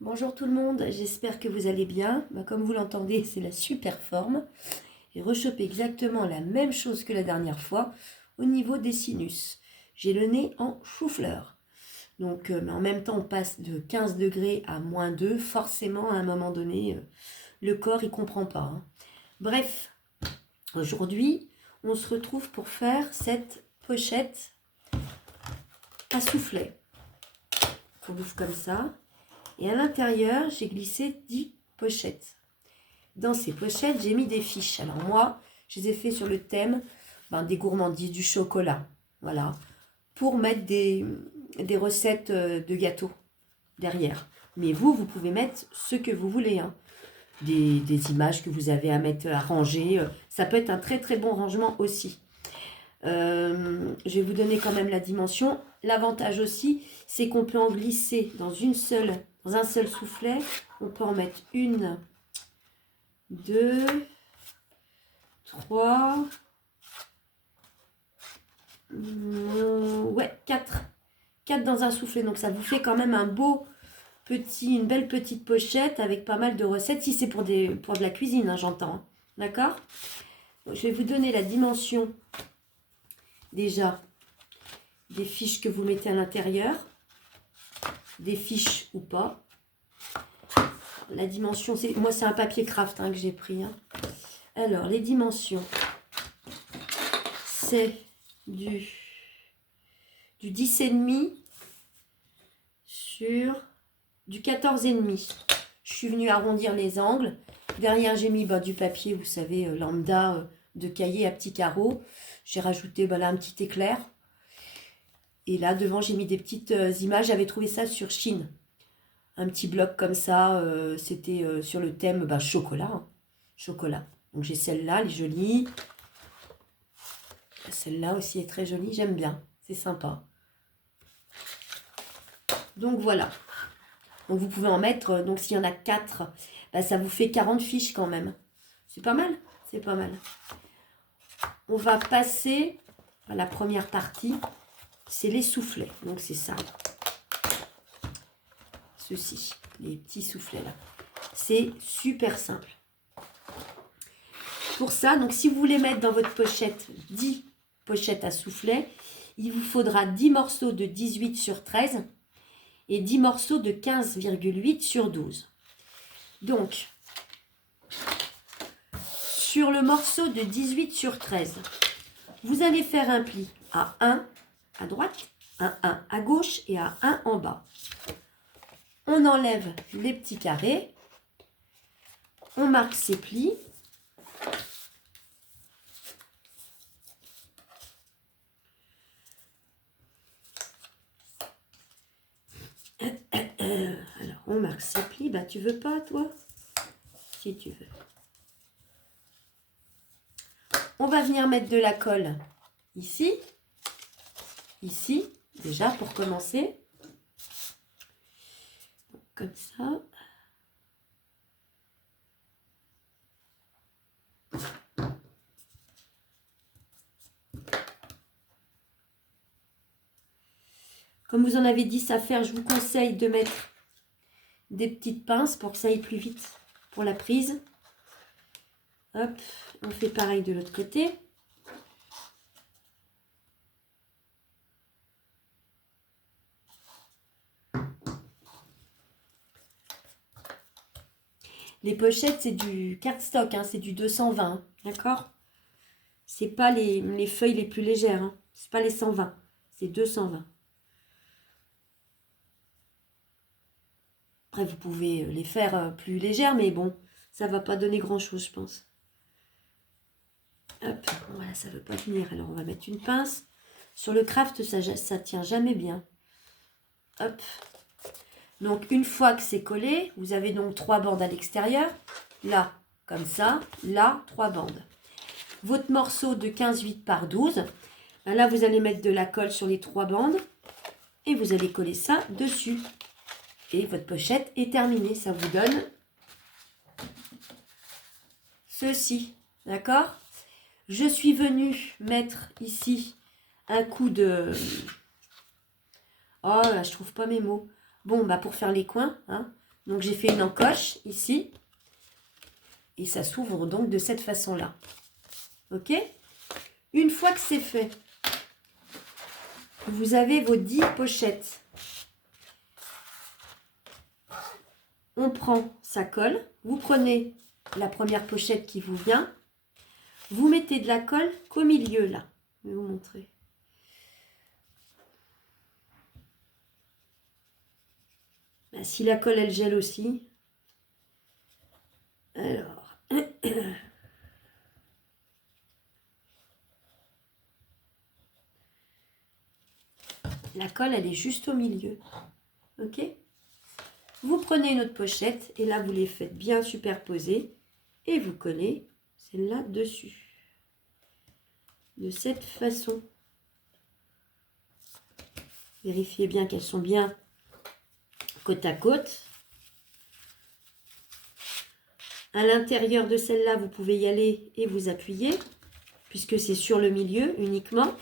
Bonjour tout le monde, j'espère que vous allez bien. Comme vous l'entendez, c'est la super forme. J'ai rechopé exactement la même chose que la dernière fois au niveau des sinus. J'ai le nez en chou-fleur. Mais en même temps, on passe de 15 degrés à -2. Forcément, à un moment donné, le corps, il comprend pas, hein. Bref, aujourd'hui, on se retrouve pour faire cette pochette à soufflet. On l'ouvre comme ça. Et à l'intérieur, j'ai glissé 10 pochettes. Dans ces pochettes, j'ai mis des fiches. Alors moi, je les ai fait sur le thème des gourmandises, du chocolat. Voilà. Pour mettre des recettes de gâteaux derrière. Mais vous pouvez mettre ce que vous voulez, hein. Des images que vous avez à mettre, à ranger. Ça peut être un très très bon rangement aussi. Je vais vous donner quand même la dimension. L'avantage aussi, c'est qu'on peut en glisser dans un seul soufflet. On peut en mettre une, deux, trois, ouais, quatre. Quatre dans un soufflet. Donc ça vous fait quand même une belle petite pochette avec pas mal de recettes. Si c'est pour de la cuisine, hein, j'entends, hein. D'accord? Je vais vous donner la dimension déjà des fiches que vous mettez à l'intérieur. Des fiches ou pas. La dimension, moi c'est un papier craft, hein, que j'ai pris, hein. Alors les dimensions, c'est du 10,5 sur du 14,5. Je suis venue arrondir les angles. Derrière j'ai mis du papier, vous savez, lambda, de cahier à petits carreaux. J'ai rajouté là un petit éclair. Et là devant j'ai mis des petites images. J'avais trouvé ça sur Chine. Un petit bloc comme ça, c'était sur le thème chocolat, hein. Chocolat. Donc j'ai celle-là, elle est jolie. Celle-là aussi est très jolie, j'aime bien, c'est sympa. Donc voilà. Donc vous pouvez en mettre, donc s'il y en a 4, ça vous fait 40 fiches quand même. C'est pas mal, c'est pas mal. On va passer à la première partie, c'est les soufflets. Donc c'est ça. Ceux-ci, les petits soufflets là. C'est super simple. Pour ça, donc si vous voulez mettre dans votre pochette 10 pochettes à soufflet, il vous faudra 10 morceaux de 18 sur 13 et 10 morceaux de 15,8 sur 12. Donc, sur le morceau de 18 sur 13, vous allez faire un pli à 1 à droite, un 1 à gauche et à 1 en bas. On enlève les petits carrés, on marque ses plis. Alors, on marque ses plis. Tu veux pas, toi? Si tu veux. On va venir mettre de la colle ici. Ici, déjà, pour commencer. Comme ça. Comme vous en avez 10 à faire, je vous conseille de mettre des petites pinces pour que ça aille plus vite pour la prise. Hop, on fait pareil de l'autre côté. Les pochettes, c'est du cardstock, hein, c'est du 220, d'accord? C'est pas les feuilles les plus légères, hein. C'est pas les 120, c'est 220. Après, vous pouvez les faire plus légères, mais bon, ça va pas donner grand-chose, je pense. Hop, voilà, ça veut pas tenir. Alors, on va mettre une pince. Sur le craft, ça tient jamais bien. Hop. Donc, une fois que c'est collé, vous avez donc 3 bandes à l'extérieur. Là, comme ça. Là, 3 bandes. Votre morceau de 15,8 par 12. Là, vous allez mettre de la colle sur les 3 bandes. Et vous allez coller ça dessus. Et votre pochette est terminée. Ça vous donne ceci. D'accord? Je suis venue mettre ici un coup de... Oh là, je trouve pas mes mots. Bon, pour faire les coins, hein. Donc j'ai fait une encoche ici. Et ça s'ouvre donc de cette façon-là. Ok? Une fois que c'est fait, vous avez vos 10 pochettes. On prend sa colle. Vous prenez la première pochette qui vous vient. Vous mettez de la colle qu'au milieu, là. Je vais vous montrer. Ben, si la colle, elle gèle aussi. Alors... La colle, elle est juste au milieu. Ok? Vous prenez une autre pochette et là, vous les faites bien superposer et vous collez celle-là dessus. De cette façon. Vérifiez bien qu'elles sont bien côte à côte. À l'intérieur de celle-là, vous pouvez y aller et vous appuyer, puisque c'est sur le milieu uniquement.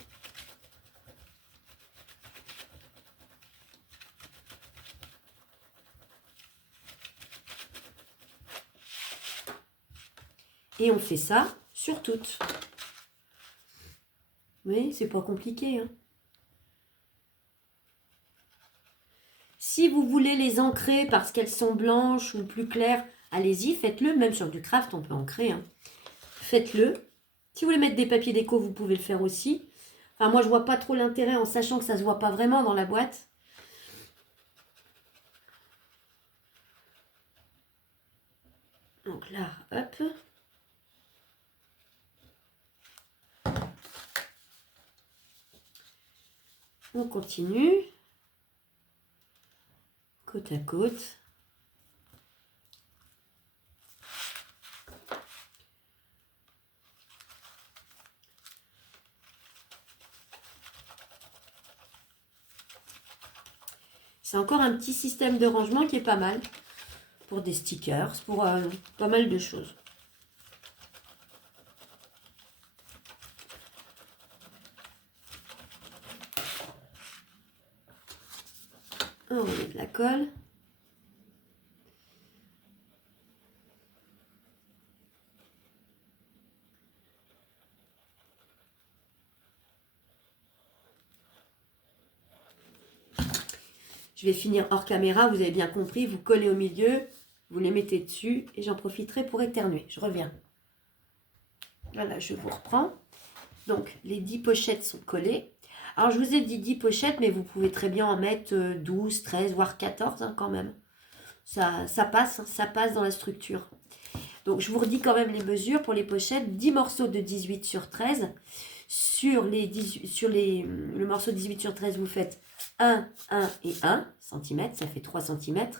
Et on fait ça sur toutes. Oui, c'est pas compliqué, hein. Si vous voulez les ancrer parce qu'elles sont blanches ou plus claires, allez-y, faites-le. Même sur du craft, on peut ancrer, hein. Faites-le. Si vous voulez mettre des papiers déco, vous pouvez le faire aussi. Enfin, moi, je vois pas trop l'intérêt en sachant que ça se voit pas vraiment dans la boîte. Donc là, hop. On continue. Côte à côte. C'est encore un petit système de rangement qui est pas mal. Pour des stickers, pour pas mal de choses. On met de la colle. Je vais finir hors caméra, vous avez bien compris, vous collez au milieu, vous les mettez dessus et j'en profiterai pour éternuer. Je reviens. Voilà, je vous reprends. Donc, les 10 pochettes sont collées. Alors, je vous ai dit 10 pochettes, mais vous pouvez très bien en mettre 12, 13, voire 14 hein, quand même. Ça passe, hein, ça passe dans la structure. Donc, je vous redis quand même les mesures pour les pochettes. 10 morceaux de 18 sur 13. Le morceau de 18 sur 13, vous faites 1, 1 et 1 cm. Ça fait 3 cm.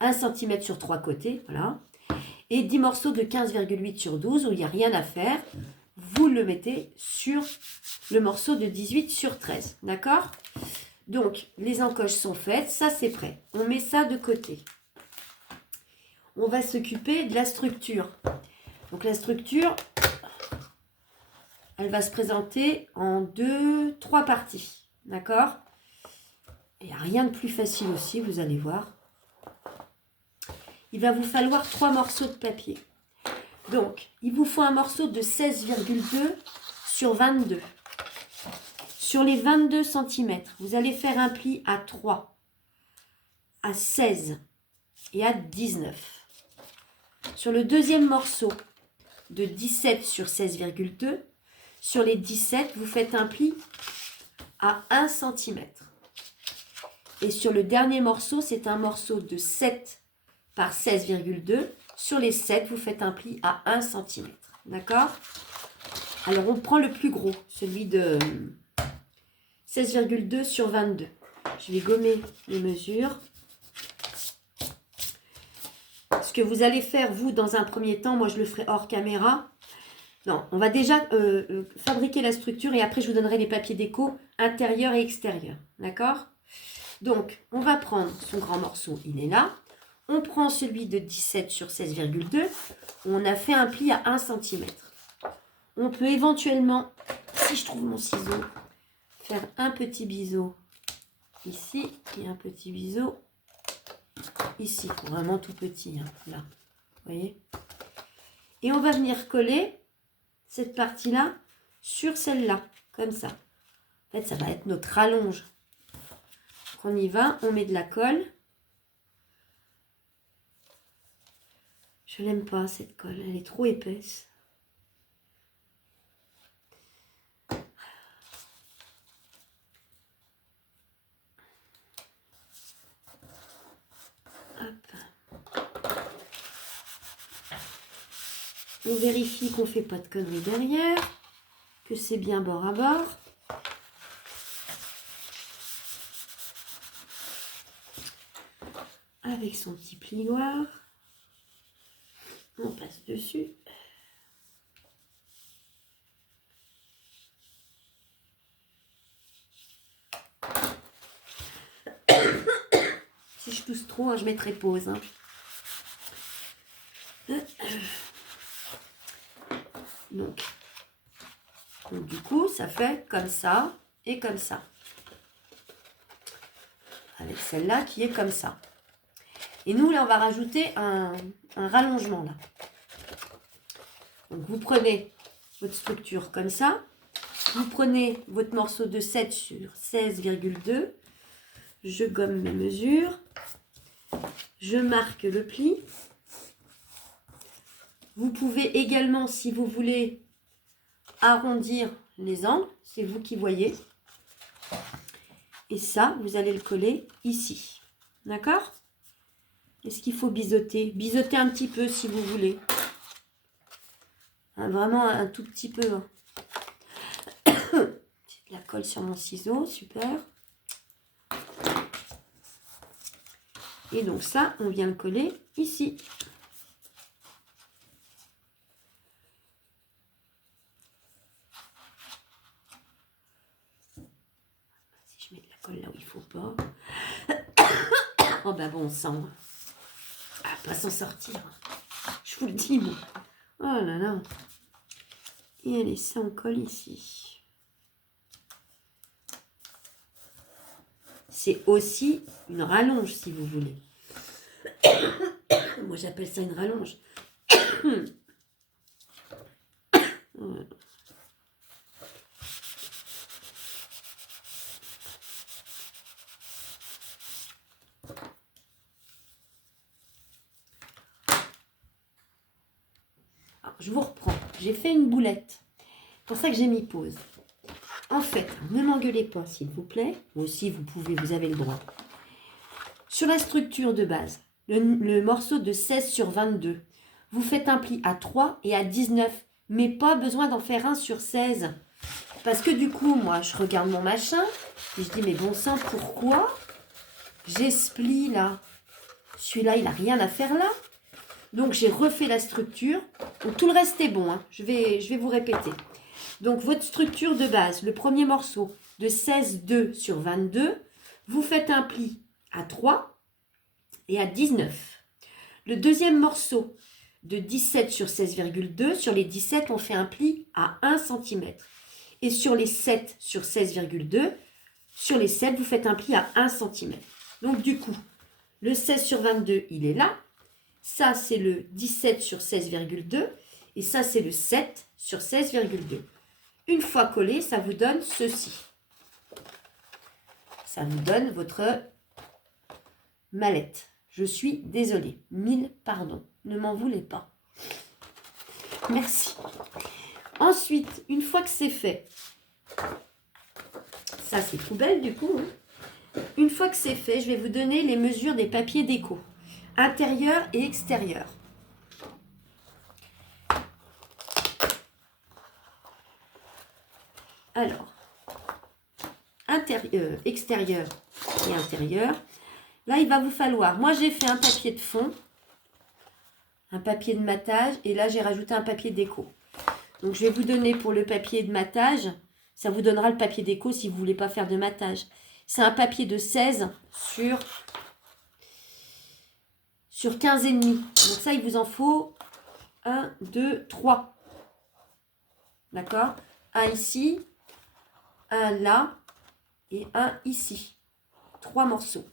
1 cm sur 3 côtés, voilà. Et 10 morceaux de 15,8 sur 12, où il n'y a rien à faire. Vous le mettez sur le morceau de 18 sur 13. D'accord? Donc, les encoches sont faites. Ça, c'est prêt. On met ça de côté. On va s'occuper de la structure. Donc, la structure, elle va se présenter en 3 parties. D'accord? Il n'y a rien de plus facile aussi, vous allez voir. Il va vous falloir 3 morceaux de papier. Donc, il vous faut un morceau de 16,2 sur 22. Sur les 22 cm, vous allez faire un pli à 3, à 16 et à 19. Sur le deuxième morceau de 17 sur 16,2, sur les 17, vous faites un pli à 1 cm. Et sur le dernier morceau, c'est un morceau de 7 par 16,2. Sur les 7, vous faites un pli à 1 cm. D'accord? Alors, on prend le plus gros, celui de 16,2 sur 22. Je vais gommer les mesures. Ce que vous allez faire, vous, dans un premier temps, moi je le ferai hors caméra. Non, on va déjà fabriquer la structure et après je vous donnerai les papiers déco intérieur et extérieur. D'accord? Donc, on va prendre son grand morceau, il est là. On prend celui de 17 sur 16,2. On a fait un pli à 1 cm. On peut éventuellement, si je trouve mon ciseau, faire un petit biseau ici et un petit biseau ici, vraiment tout petit, hein, là, vous voyez. Et on va venir coller cette partie-là sur celle-là, comme ça. En fait, ça va être notre rallonge. Donc on y va, on met de la colle. Je l'aime pas cette colle, elle est trop épaisse. On vérifie qu'on ne fait pas de conneries derrière, que c'est bien bord à bord. Avec son petit plioir, on passe dessus. Si je tousse trop, hein, je mettrai pause. Hein. Donc, du coup, ça fait comme ça et comme ça. Avec celle-là qui est comme ça. Et nous, là, on va rajouter un rallongement, là. Donc, vous prenez votre structure comme ça. Vous prenez votre morceau de 7 sur 16,2. Je gomme mes mesures. Je marque le pli. Vous pouvez également, si vous voulez, arrondir les angles. C'est vous qui voyez. Et ça, vous allez le coller ici. D'accord? Est-ce qu'il faut biseauter? Biseauter un petit peu si vous voulez. Hein, vraiment un tout petit peu. Hein. J'ai de la colle sur mon ciseau. Super. Et donc ça, on vient le coller ici. Si je mets de la colle là où il ne faut pas. Oh ben bon sang. Ah, pas s'en sortir. Je vous le dis, moi. Oh là là. Et allez, ça on colle ici. C'est aussi une rallonge si vous voulez. Moi j'appelle ça une rallonge. Voilà. Alors, je vous reprends. J'ai fait une boulette. C'est pour ça que j'ai mis pause. En fait, ne m'engueulez pas s'il vous plaît. Moi aussi vous pouvez, vous avez le droit. Sur la structure de base, le morceau de 16 sur 22, vous faites un pli à 3 et à 19, mais pas besoin d'en faire un sur 16. Parce que du coup, moi, je regarde mon machin, et je dis, mais bon sang, pourquoi j'ai ce pli là? Celui-là, il n'a rien à faire là. Donc, j'ai refait la structure. Donc, tout le reste est bon, hein. Je vais vous répéter. Donc, votre structure de base, le premier morceau de 16,2 sur 22, vous faites un pli à 3 et à 19. Le deuxième morceau de 17 sur 16,2, sur les 17, on fait un pli à 1 cm. Et sur les 7 sur 16,2, sur les 7, vous faites un pli à 1 cm. Donc du coup, le 16 sur 22, il est là. Ça, c'est le 17 sur 16,2. Et ça, c'est le 7 sur 16,2. Une fois collé, ça vous donne ceci. Ça vous donne votre mallette. Je suis désolée. 1000 pardons. Ne m'en voulez pas. Merci. Ensuite, une fois que c'est fait, ça c'est poubelle du coup. Hein. Une fois que c'est fait, je vais vous donner les mesures des papiers déco. Intérieur et extérieur. Alors, extérieur et intérieur. Là, il va vous falloir, moi j'ai fait un papier de fond, un papier de matage, et là j'ai rajouté un papier déco. Donc je vais vous donner pour le papier de matage, ça vous donnera le papier déco si vous ne voulez pas faire de matage. C'est un papier de 16 sur 15,5. Donc ça, il vous en faut 1, 2, 3. D'accord? Un ici, un là et un ici. 3 morceaux.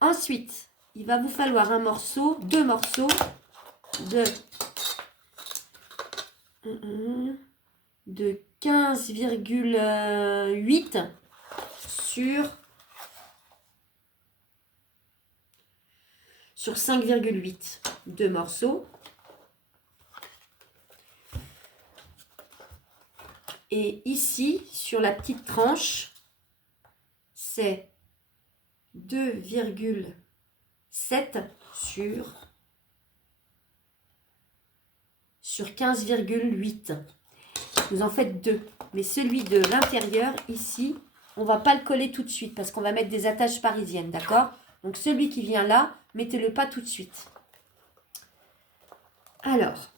Ensuite, il va vous falloir un morceau, 2 morceaux de 15,8 sur 5,8. 2 morceaux. Et ici, sur la petite tranche, c'est 2,7 sur 15,8. Vous en faites 2. Mais celui de l'intérieur, ici, on ne va pas le coller tout de suite parce qu'on va mettre des attaches parisiennes, d'accord? Donc celui qui vient là, mettez-le pas tout de suite. Alors,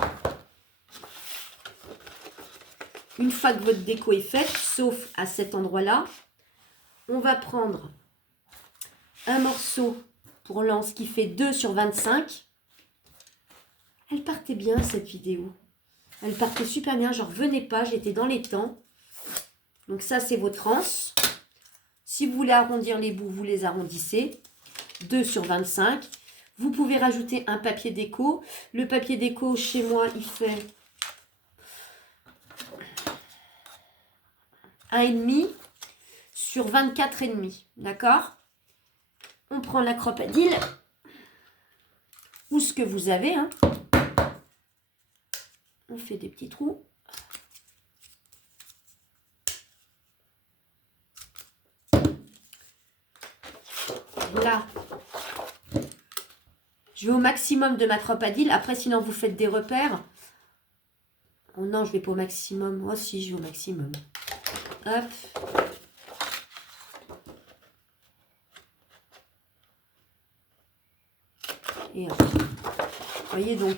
une fois que votre déco est faite, sauf à cet endroit-là, on va prendre un morceau pour l'anse qui fait 2 sur 25. Elle partait bien cette vidéo. Elle partait super bien, j'en revenais pas, j'étais dans les temps. Donc ça, c'est votre anse. Si vous voulez arrondir les bouts, vous les arrondissez. 2 sur 25. Vous pouvez rajouter un papier déco. Le papier déco, chez moi, il fait 1,5 sur 24,5. D'accord? On prend la cropadille ou ce que vous avez. Hein. On fait des petits trous. Là, je vais au maximum de ma cropadille. Après, sinon, vous faites des repères. Oh non, je vais pas au maximum. Oh si, je vais au maximum. Hop. Et hop. Vous voyez donc,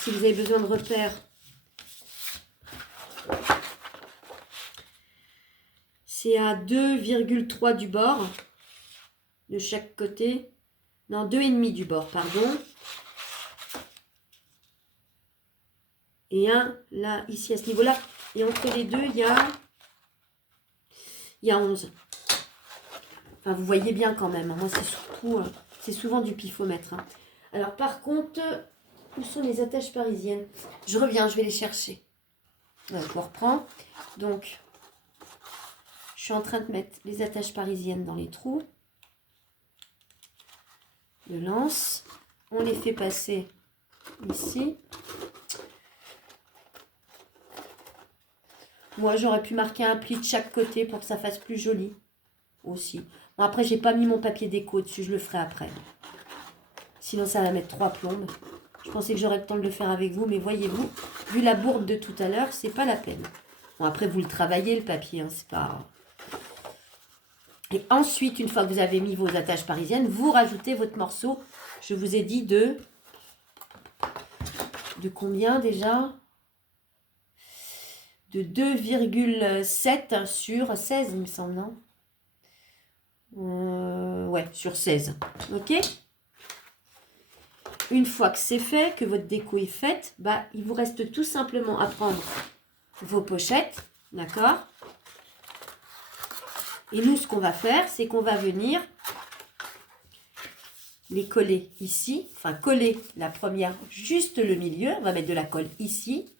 si vous avez besoin de repères, c'est à 2,3 du bord, de chaque côté. Non, 2,5 du bord, pardon. Et un, là, ici, à ce niveau-là. Et entre les deux, il y a 11. Enfin, vous voyez bien quand même. Moi, c'est surtout, c'est souvent du pifomètre. Hein. Alors, par contre, où sont les attaches parisiennes? Je reviens, je vais les chercher. Je vous reprends. Donc, je suis en train de mettre les attaches parisiennes dans les trous de l'anse. On les fait passer ici. Moi, j'aurais pu marquer un pli de chaque côté pour que ça fasse plus joli aussi. Bon, après, j'ai pas mis mon papier déco dessus, je le ferai après. Sinon, ça va mettre 3 plombes. Je pensais que j'aurais le temps de le faire avec vous, mais voyez-vous, vu la bourde de tout à l'heure, c'est pas la peine. Bon, après, vous le travaillez, le papier, hein, c'est pas... Et ensuite, une fois que vous avez mis vos attaches parisiennes, vous rajoutez votre morceau. Je vous ai dit de combien déjà? De 2,7 sur 16, il me semble, non? Ouais, sur 16. Ok? Une fois que c'est fait, que votre déco est faite, bah, il vous reste tout simplement à prendre vos pochettes. D'accord? Et nous, ce qu'on va faire, c'est qu'on va venir les coller ici. Enfin, coller la première, juste le milieu. On va mettre de la colle ici.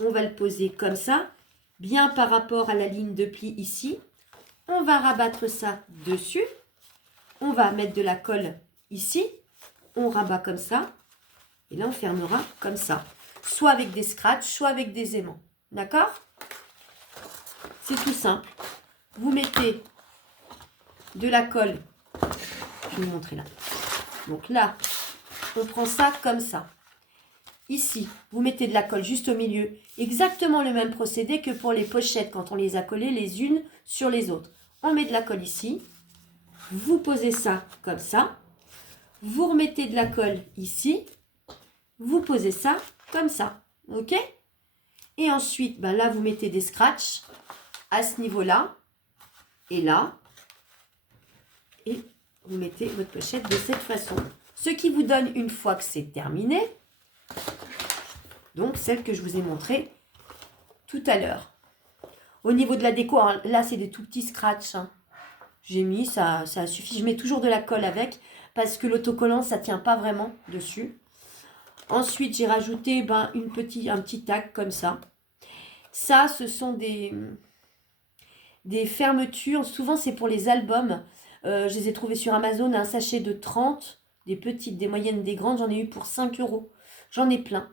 On va le poser comme ça, bien par rapport à la ligne de pli ici. On va rabattre ça dessus. On va mettre de la colle ici. On rabat comme ça. Et là, on fermera comme ça. Soit avec des scratchs, soit avec des aimants. D'accord? C'est tout simple. Vous mettez de la colle. Je vais vous montrer là. Donc là, on prend ça comme ça. Ici, vous mettez de la colle juste au milieu. Exactement le même procédé que pour les pochettes quand on les a collées les unes sur les autres. On met de la colle ici. Vous posez ça comme ça. Vous remettez de la colle ici. Vous posez ça comme ça. Ok? Et ensuite, ben là, vous mettez des scratchs à ce niveau-là. Et là. Et vous mettez votre pochette de cette façon. Ce qui vous donne, une fois que c'est terminé, donc celle que je vous ai montrée tout à l'heure. Au niveau de la déco, hein, là, c'est des tout petits scratchs. Hein. J'ai mis, ça suffit. Je mets toujours de la colle avec. parce que l'autocollant, ça tient pas vraiment dessus. Ensuite, j'ai rajouté un petit tag comme ça. Ça, ce sont des fermetures. Souvent, c'est pour les albums. Je les ai trouvés sur Amazon, un sachet de 30, des petites, des moyennes, des grandes. J'en ai eu pour 5 euros. J'en ai plein.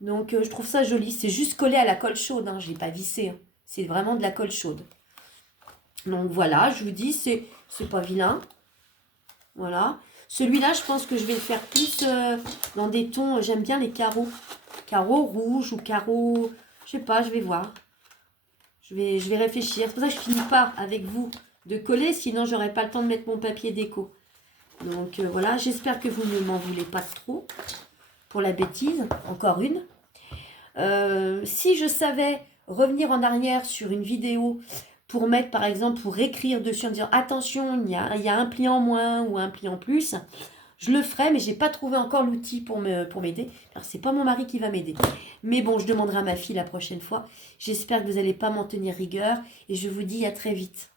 Donc, je trouve ça joli. C'est juste collé à la colle chaude. Hein. Je ne l'ai pas vissé. Hein. C'est vraiment de la colle chaude. Donc, voilà, je vous dis, c'est pas vilain. Voilà. Celui-là, je pense que je vais le faire plus dans des tons. J'aime bien les carreaux. Carreaux rouges ou carreaux... Je sais pas, je vais voir. Je vais réfléchir. C'est pour ça que je finis pas avec vous de coller. Sinon, j'aurais pas le temps de mettre mon papier déco. Donc, voilà. J'espère que vous ne m'en voulez pas trop pour la bêtise. Encore une. Si je savais revenir en arrière sur une vidéo pour mettre, par exemple, pour écrire dessus en disant attention, il y a un pli en moins ou un pli en plus, je le ferai, mais j'ai pas trouvé encore l'outil pour m'aider. Alors, c'est pas mon mari qui va m'aider. Mais bon, je demanderai à ma fille la prochaine fois. J'espère que vous n'allez pas m'en tenir rigueur et je vous dis à très vite.